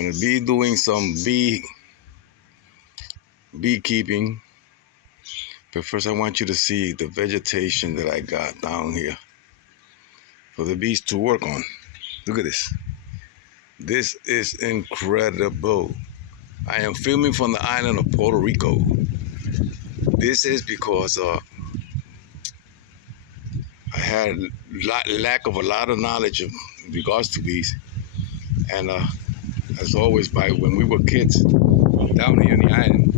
I'm gonna be doing some beekeeping, but first I want you to see the vegetation that I got down here for the bees to work on. Look at this. This is incredible. I am filming from the island of Puerto Rico. This is because I had lack of a lot of knowledge in regards to bees, and as always, by when we were kids down here in the island,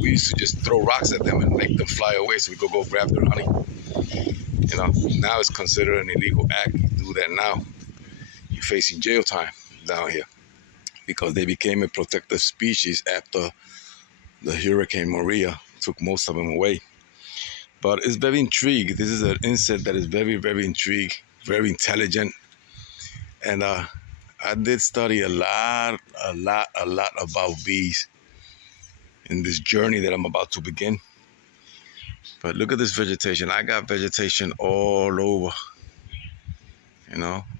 we used to just throw rocks at them and make them fly away so we could go grab their honey. Now it's considered an illegal act. You do that now, you're facing jail time down here because they became a protected species after the Hurricane Maria took most of them away. But it's very intriguing. This is an insect that is very, very intriguing, very intelligent. And I did study a lot about bees in this journey that I'm about to begin. But look at this vegetation. I got vegetation all over,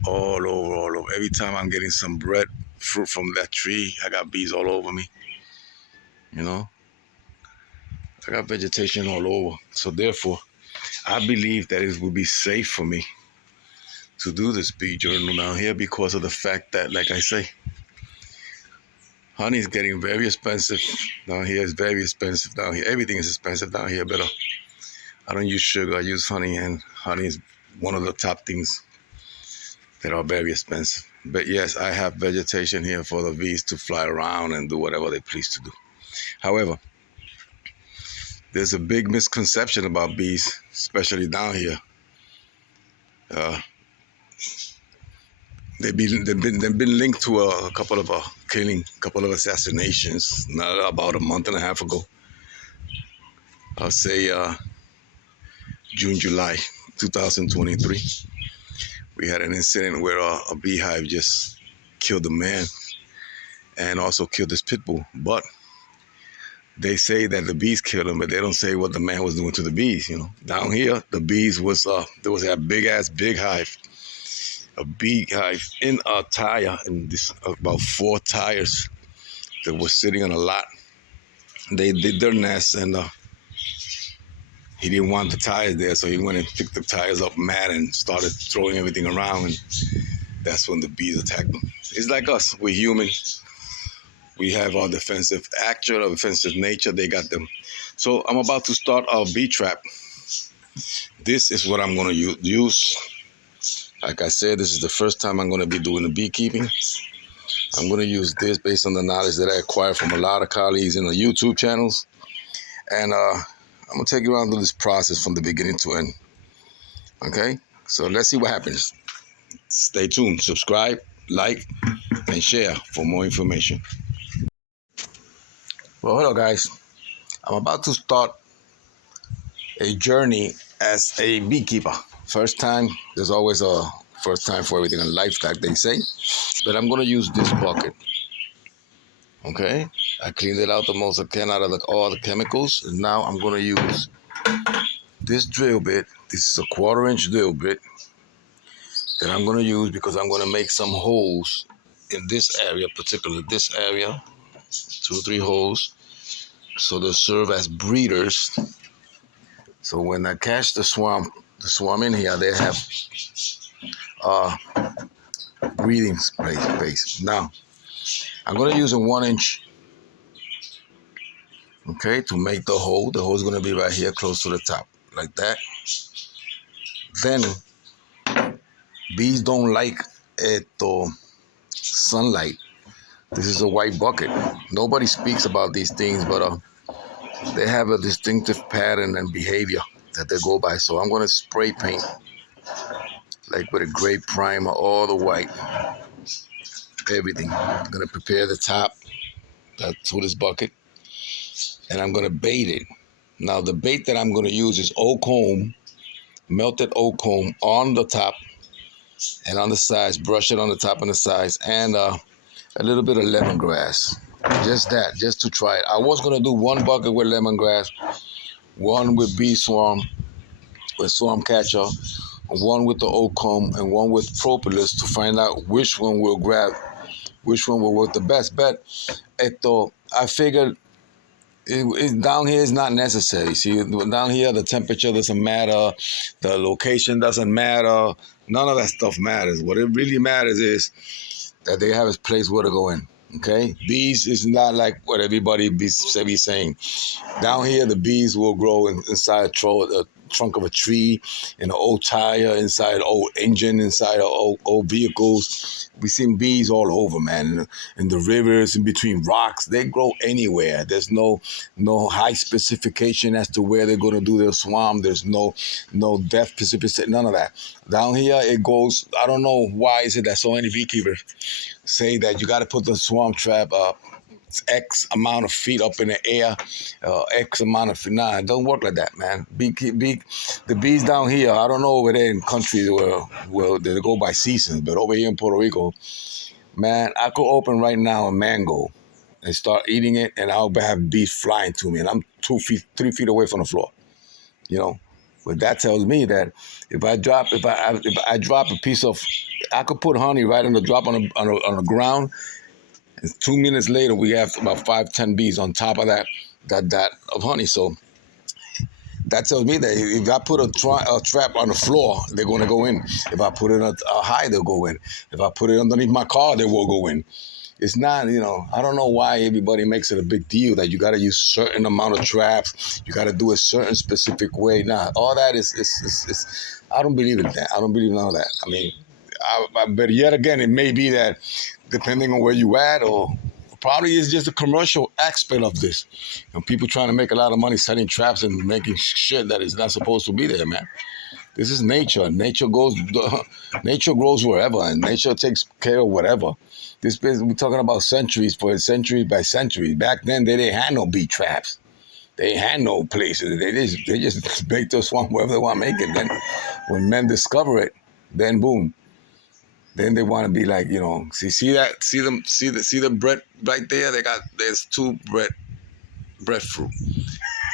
all over. Every time I'm getting some fruit from that tree, I got bees all over me, I got vegetation all over. So therefore, I believe that it would be safe for me to do this bee journal down here because of the fact that, like I say, honey is getting very expensive down here. It's very expensive down here. Everything is expensive down here, but I don't use sugar. I use honey, and honey is one of the top things that are very expensive. But yes, I have vegetation here for the bees to fly around and do whatever they please to do. However, there's a big misconception about bees, especially down here. They've been linked to a couple of assassinations, not about a month and a half ago. I'll say June, July 2023. We had an incident where a beehive just killed a man and also killed his pit bull. But they say that the bees killed him, but they don't say what the man was doing to the bees. Down here, the bees there was a big hive, a beehive in a tire, and this about 4 tires that were sitting on a lot. They did their nest, and he didn't want the tires there, so he went and picked the tires up mad and started throwing everything around, and that's when the bees attacked them. It's like us. We're human. We have our defensive nature. They got them. So I'm about to start our bee trap. This is what I'm going to use. Like I said, this is the first time I'm going to be doing the beekeeping. I'm going to use this based on the knowledge that I acquired from a lot of colleagues in the YouTube channels. And I'm going to take you around through this process from the beginning to end. Okay? So let's see what happens. Stay tuned. Subscribe, like, and share for more information. Well, hello, guys. I'm about to start a journey as a beekeeper. First time, there's always a first time for everything in life, like they say. But I'm going to use this bucket. Okay? I cleaned it out the most I can out of all the chemicals. And now I'm going to use this drill bit. This is a 1/4-inch drill bit that I'm going to use because I'm going to make some holes in this area, particularly this area. 2 or 3 holes. So they'll serve as breeders. So when I catch the swarm in here, they have breathing space. Now, I'm going to use a 1-inch, okay, to make the hole. The hole is going to be right here close to the top, like that. Then, bees don't like sunlight. This is a white bucket. Nobody speaks about these things, but they have a distinctive pattern and behavior that they go by. So I'm going to spray paint, like with a gray primer, all the white, everything. I'm going to prepare the top to this bucket, and I'm going to bait it. Now, the bait that I'm going to use is oak comb, melted oak comb on the top and on the sides. Brush it on the top and the sides, and a little bit of lemongrass. Just that, just to try it. I was going to do 1 bucket with lemongrass, 1 with bee swarm, with swarm catcher, 1 with the oak comb, and 1 with propolis to find out which one will grab which one will work the best. But I figured down here is not necessary. See, down here the temperature doesn't matter, the location doesn't matter, none of that stuff matters. What it really matters is that they have a place where to go in. Okay, bees is not like what everybody be saying. Down here, the bees will grow inside a trunk of a tree, in an old tire, inside an old engine, inside old vehicles. We've seen bees all over, man. In the rivers, in between rocks, they grow anywhere. There's no high specification as to where they're going to do their swarm. There's no depth specific, none of that. Down here, it goes. I don't know why is it that so many beekeepers say that you got to put the swarm trap up X amount of feet up in the air, X amount of feet. Nah, it don't work like that, man. The bees down here, I don't know over there in countries where they go by seasons, but over here in Puerto Rico, man, I could open right now a mango and start eating it, and I'll have bees flying to me, and I'm 2 feet, 3 feet away from the floor. You know, but that tells me that if I drop a piece of, I could put honey right on the drop on the ground. And 2 minutes later, we have about 5-10 bees on top of that of honey. So that tells me that if I put a trap on the floor, they're going to go in. If I put it high, they'll go in. If I put it underneath my car, they will go in. It's not, I don't know why everybody makes it a big deal that you got to use certain amount of traps. You got to do a certain specific way. Nah, all that is I don't believe in that. I don't believe in none of that. I mean, but yet again, it may be that depending on where you at, or probably it's just a commercial aspect of this. People trying to make a lot of money selling traps and making shit that is not supposed to be there, man. This is nature. Nature grows wherever, and nature takes care of whatever. We're talking about centuries by centuries. Back then, they didn't have no bee traps. They had no places. They just make the swamp wherever they want to make it. Then, when men discover it, then boom. Then they want to be like, see the bread right there. There's 2 breadfruit, and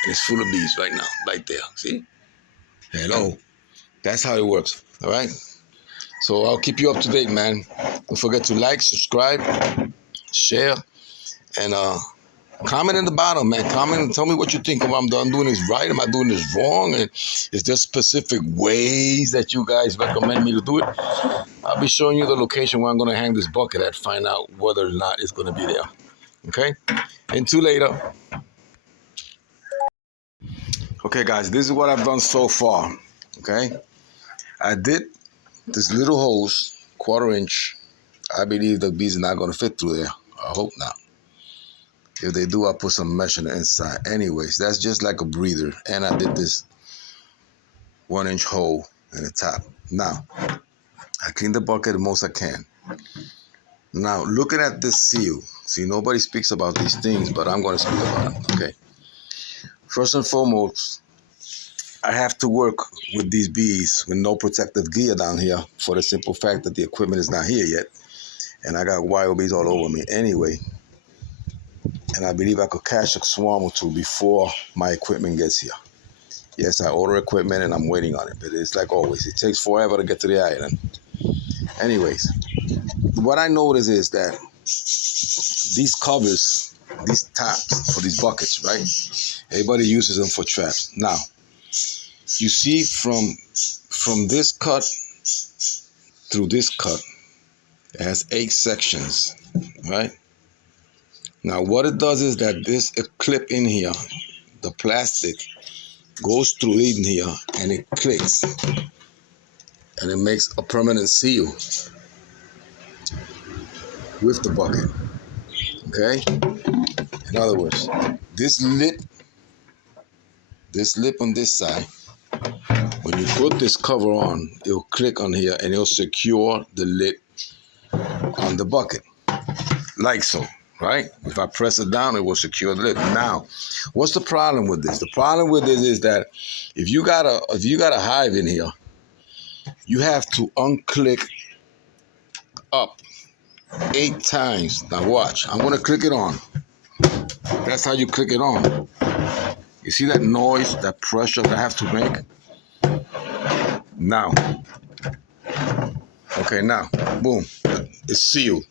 it's full of bees right now, right there. See, hello, that's how it works. All right. So I'll keep you up to date, man. Don't forget to like, subscribe, share, and comment in the bottom, man. Comment and tell me what you think. Am I doing this right? Am I doing this wrong? And is there specific ways that you guys recommend me to do it? I'll be showing you the location where I'm going to hang this bucket at, find out whether or not it's going to be there. Okay? Until later. Okay, guys, this is what I've done so far. Okay? I did this little hose, 1/4 inch. I believe the bees are not going to fit through there. I hope not. If they do, I'll put some mesh on the inside. Anyways, that's just like a breather. And I did this 1-inch hole in the top. Now, I clean the bucket the most I can. Now, looking at this seal. See, nobody speaks about these things, but I'm going to speak about them. Okay. First and foremost, I have to work with these bees with no protective gear down here for the simple fact that the equipment is not here yet. And I got wild bees all over me anyway. And I believe I could catch a swarm or 2 before my equipment gets here. Yes, I order equipment and I'm waiting on it, but it's like always. It takes forever to get to the island. Anyways, what I notice is that these covers, these tops for these buckets, right? Everybody uses them for traps. Now, you see from this cut through this cut, it has 8 sections, right? Now, what it does is that this clip in here, the plastic, goes through in here and it clicks. And it makes a permanent seal with the bucket. Okay? In other words, this lip on this side, when you put this cover on, it'll click on here and it'll secure the lid on the bucket. Like so, right? If I press it down, it will secure the lid. Now, what's the problem with this? The problem with this is that if you got a hive in here, you have to unclick up 8 times. Now watch, I'm gonna click it on. That's how you click it on. You see that noise, that pressure that I have to make? Now. Okay, now, boom, it's sealed.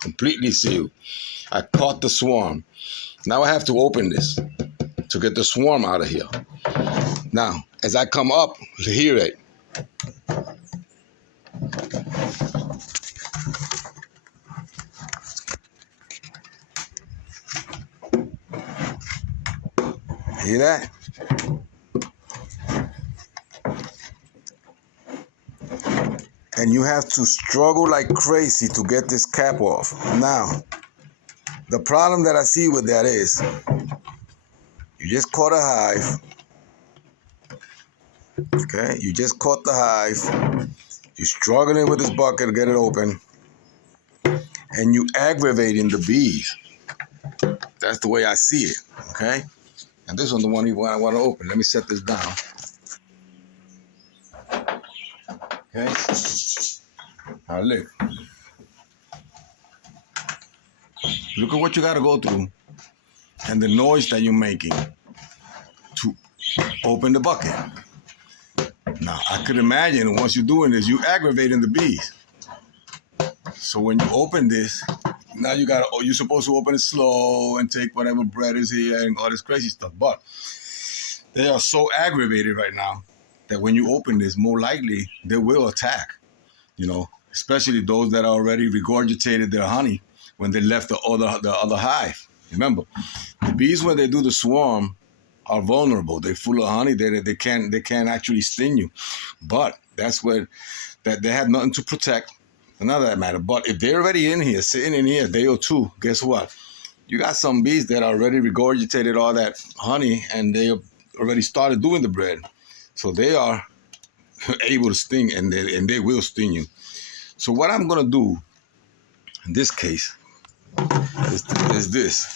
completely sealed. I caught the swarm. Now I have to open this to get the swarm out of here. Now, as I come up, hear it. Hear that? And you have to struggle like crazy to get this cap off. Now, the problem that I see with that is, you just caught a hive, okay? You just caught the hive. You're struggling with this bucket to get it open, and you aggravating the bees. That's the way I see it, okay? And this one's the one I want to open. Let me set this down. Okay? Now look. Look at what you got to go through and the noise that you're making to open the bucket. Now, I could imagine once you're doing this, you're aggravating the bees. So when you open this, now you're supposed to open it slow and take whatever bread is here and all this crazy stuff. But they are so aggravated right now that when you open this, more likely they will attack, especially those that already regurgitated their honey when they left the other hive. Remember, the bees, when they do the swarm, are vulnerable. They're full of honey. They can't actually sting you. But that's where that they have nothing to protect. None of that matter. But if they're already in here, sitting in here a day or two, guess what? You got some bees that already regurgitated all that honey and they already started doing the bread. So they are able to sting, and they will sting you. So what I'm going to do in this case is this.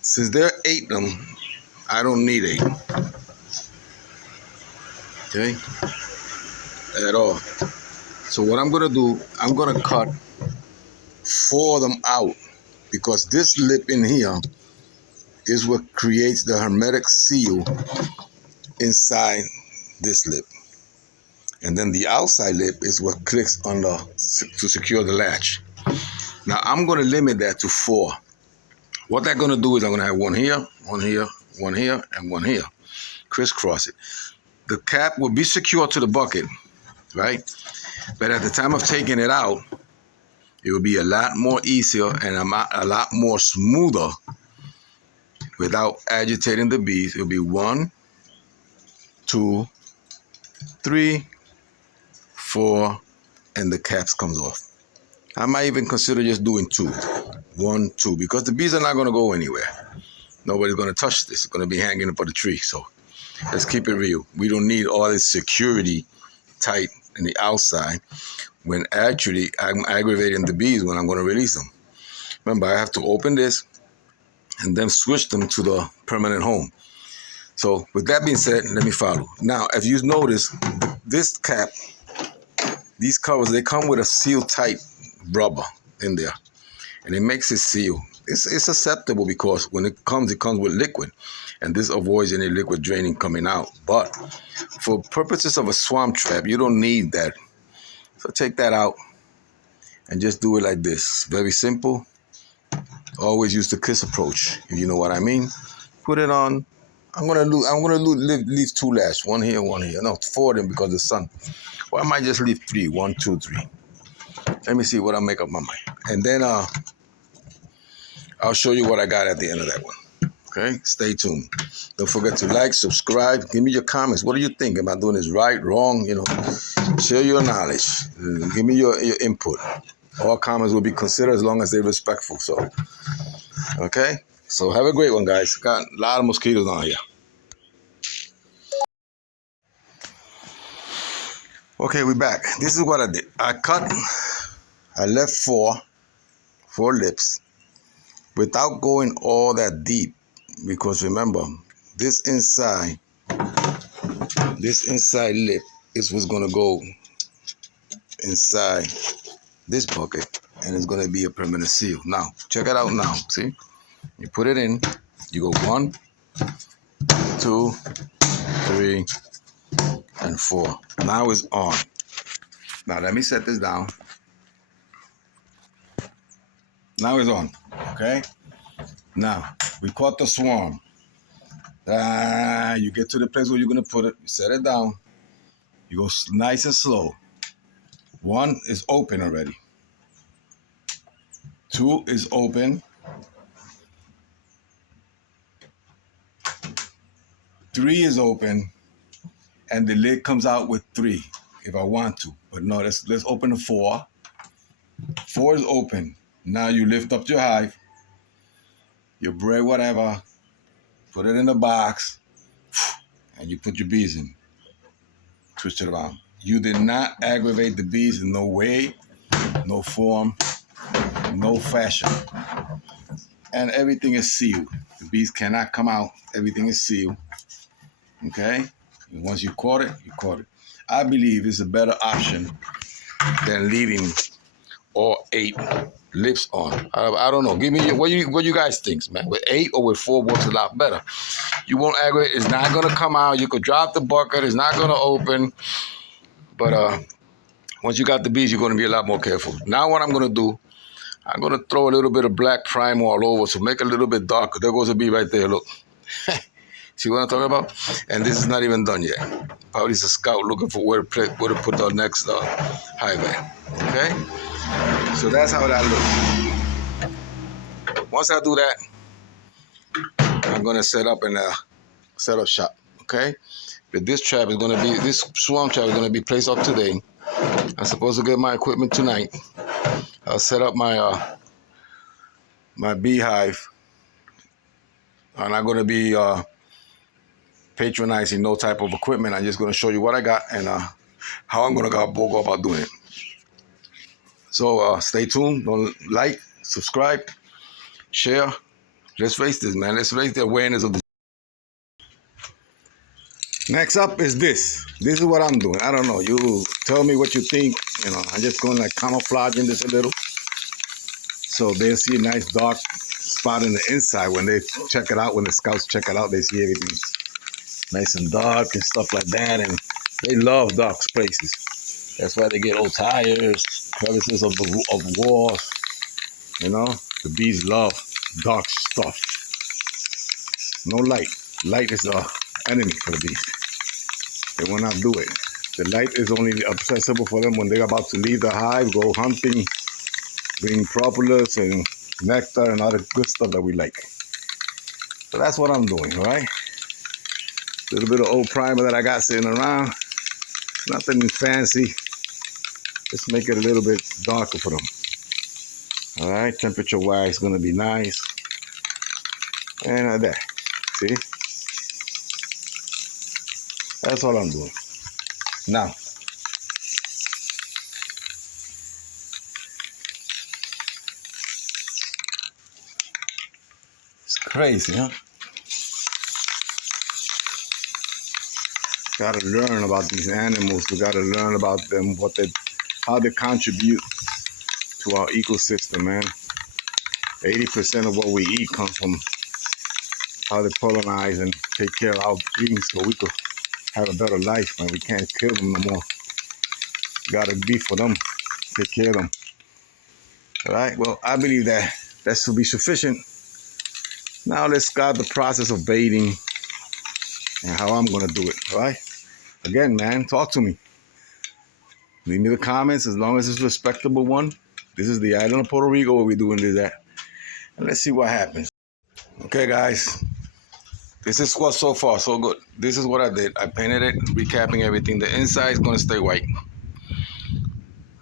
Since there are 8 of them, I don't need 8. Okay? At all. So what I'm going to do, I'm going to cut 4 of them out, because this lip in here is what creates the hermetic seal inside this lip. And then the outside lip is what clicks on to secure the latch. Now I'm going to limit that to 4. What that's going to do is I'm going to have one here, one here, one here, and one here. Crisscross it. The cap will be secure to the bucket, right? But at the time of taking it out, it will be a lot more easier and a lot more smoother without agitating the bees. It'll be 1, 2, 3, 4, and the caps comes off. I might even consider just doing 2. 1, 2, because the bees are not going to go anywhere. Nobody's going to touch this. It's going to be hanging up on the tree. So let's keep it real. We don't need all this security tight in the outside when actually I'm aggravating the bees when I'm going to release them. Remember, I have to open this and then switch them to the permanent home. So with that being said, let me follow. Now, if you notice, this cap, these covers, they come with a seal-tight rubber in there, and it makes it seal. It's acceptable because when it comes with liquid, and this avoids any liquid draining coming out. But for purposes of a swarm trap, you don't need that. So take that out and just do it like this. Very simple. Always use the kiss approach, if you know what I mean. Put it on. I'm gonna leave 2 latches, 1 here, 1 here. No, 4 of them because of the sun. Or I might just leave 3, 1, 2, 3. Let me see what I make up my mind. And then I'll show you what I got at the end of that one. Okay, stay tuned. Don't forget to like, subscribe. Give me your comments. What do you think? Am I doing this right, wrong? Share your knowledge. Give me your input. All comments will be considered as long as they're respectful. So, okay? So have a great one, guys. Got a lot of mosquitoes on here. Okay, we're back. This is what I did. I left 4 lips without going all that deep, because remember, this inside lip is what's going to go inside this bucket, and it's going to be a permanent seal. Now, check it out now. See? You put it in, you go 1, 2, 3, and 4. Now it's on. Now let me set this down. Now it's on, okay? Now, we caught the swarm. You get to the place where you're gonna put it, you set it down, you go nice and slow. 1 is open already. 2 is open. 3 is open, and the lid comes out with 3 if I want to. But no, let's open the 4. 4 is open. Now you lift up your hive, your bread, whatever, put it in the box, and you put your bees in. Twist it around. You did not aggravate the bees in no way, no form, no fashion. And everything is sealed. The bees cannot come out. Everything is sealed. Okay? And once you caught it, you caught it. I believe it's a better option than leaving all 8 lips on. I don't know. Give me what you guys think, man. With 8 or with 4, what's a lot better? You won't aggravate. It's not gonna come out. You could drop the bucket. It's not gonna open. But once you got the bees, you're gonna be a lot more careful. Now what I'm gonna do, I'm gonna throw a little bit of black primer all over, so make it a little bit darker. There goes a bee right there. Look. See what I'm talking about? And this is not even done yet. Probably it's a scout looking for where to put the next hive at. Okay? So that's how that looks. Once I do that, I'm gonna set up shop. Okay? But this swarm trap is gonna be placed up today. I'm supposed to get my equipment tonight. I'll set up my my beehive. I'm not gonna be patronizing no type of equipment. I'm just going to show you what I got and how I'm going to go about doing it. So stay tuned. Don't like, subscribe, share. Let's face this, man. Let's raise the awareness of this. Next up is this. This is what I'm doing. I don't know. You tell me what you think. You know, I'm just going like camouflaging this a little. So they'll see a nice dark spot in the inside when they check it out. When the scouts check it out, they see everything nice and dark and stuff like that, and they love dark places. That's why they get old tires, crevices of walls. You know, the bees love dark stuff. No light. Light is the enemy for the bees. They will not do it. The light is only accessible for them when they're about to leave the hive, go hunting, bring propolis and nectar and other good stuff that we like. So that's what I'm doing, all right? A little bit of old primer that I got sitting around. Nothing fancy. Just make it a little bit darker for them. All right, temperature-wise, it's gonna be nice. And there, see? That's all I'm doing. Now, it's crazy, huh? Gotta learn about these animals. We gotta learn about them, how they contribute to our ecosystem, man. 80% of what we eat comes from how they pollinize and take care of our genes so we could have a better life, man. We can't kill them no more. Gotta be for them, take care of them. All right, well, I believe that should be sufficient. Now let's start the process of baiting and how I'm gonna do it, all right? Again, man, talk to me. Leave me the comments as long as it's a respectable one. This is the island of Puerto Rico where we're doing this at. And let's see what happens. Okay, guys. This is what so far, so good. This is what I did. I painted it, recapping everything. The inside is going to stay white.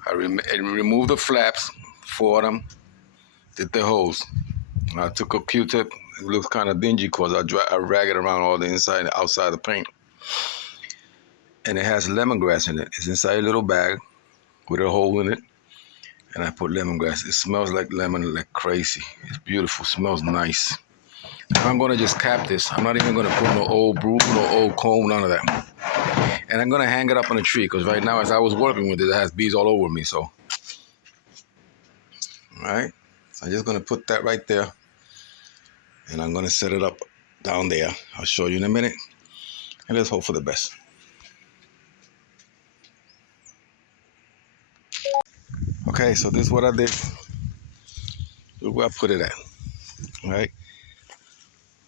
I removed the flaps, 4 of them, did the hose. I took a Q-tip. It looks kind of dingy because I rag it around all the inside and outside of the paint. And it has lemongrass in it. It's inside a little bag with a hole in it. And I put lemongrass. It smells like lemon like crazy. It's beautiful. Smells nice. I'm going to just cap this. I'm not even going to put no old broom, no old comb, none of that. And I'm going to hang it up on a tree because right now as I was working with it, it has bees all over me. So, all right. So I'm just going to put that right there. And I'm going to set it up down there. I'll show you in a minute. And let's hope for the best. Okay, so this is what I did. Look where I put it at. All right.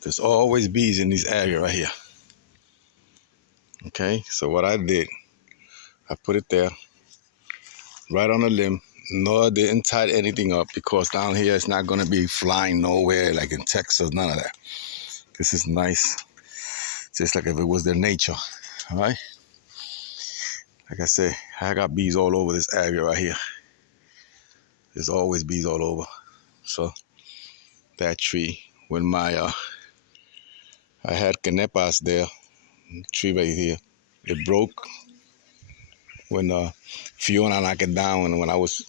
There's always bees in this area right here. Okay. So what I did, I put it there, right on the limb. No, I didn't tie anything up because down here it's not gonna be flying nowhere like in Texas. None of that. This is nice, just like if it was their nature. All right. Like I say, I got bees all over this area right here. There's always bees all over. So that tree, when I had canepas there, tree right here, it broke when Fiona knocked it down, and when I was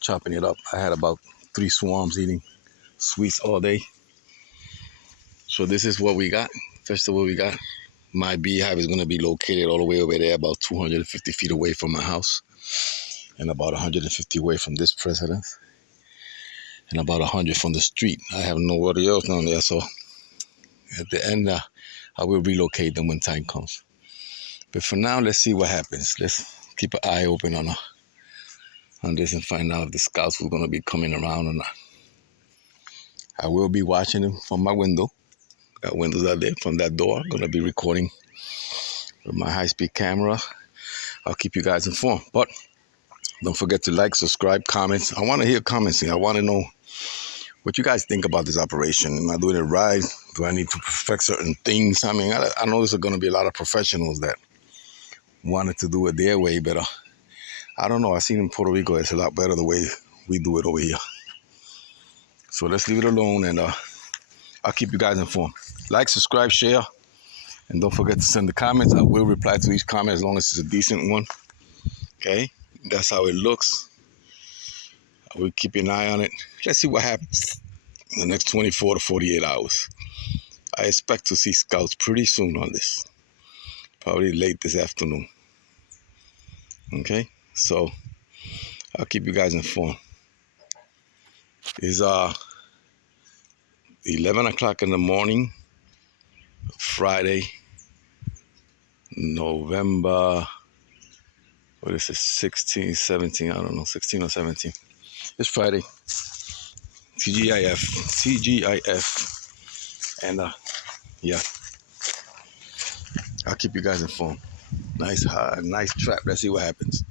chopping it up, I had about 3 swarms eating sweets all day. So this is what we got. First of all, we got my beehive is going to be located all the way over there, about 250 feet away from my house, and about 150 away from this president, and about 100 from the street. I have nobody else down there, so at the end, I will relocate them when time comes. But for now, let's see what happens. Let's keep an eye open on this and find out if the scouts are going to be coming around or not. I will be watching them from my window. Got windows out there from that door. I'm going to be recording with my high-speed camera. I'll keep you guys informed. But don't forget to like, subscribe, comments. I want to hear comments here. I want to know what you guys think about this operation. Am I doing it right? Do I need to perfect certain things? I mean, I know there's going to be a lot of professionals that wanted to do it their way, but I don't know. I seen in Puerto Rico it's a lot better the way we do it over here. So let's leave it alone, and I'll keep you guys informed. Like, subscribe, share, and don't forget to send the comments. I will reply to each comment as long as it's a decent one. Okay, that's how it looks. I will keep an eye on it. Let's see what happens in the next 24 to 48 hours. I expect to see scouts pretty soon on this. Probably late this afternoon. Okay, so I'll keep you guys informed. It's 11 o'clock in the morning, Friday, November, what is it, 16, 17, I don't know, 16 or 17. It's Friday, TGIF, and yeah, I'll keep you guys informed. Nice trap, let's see what happens.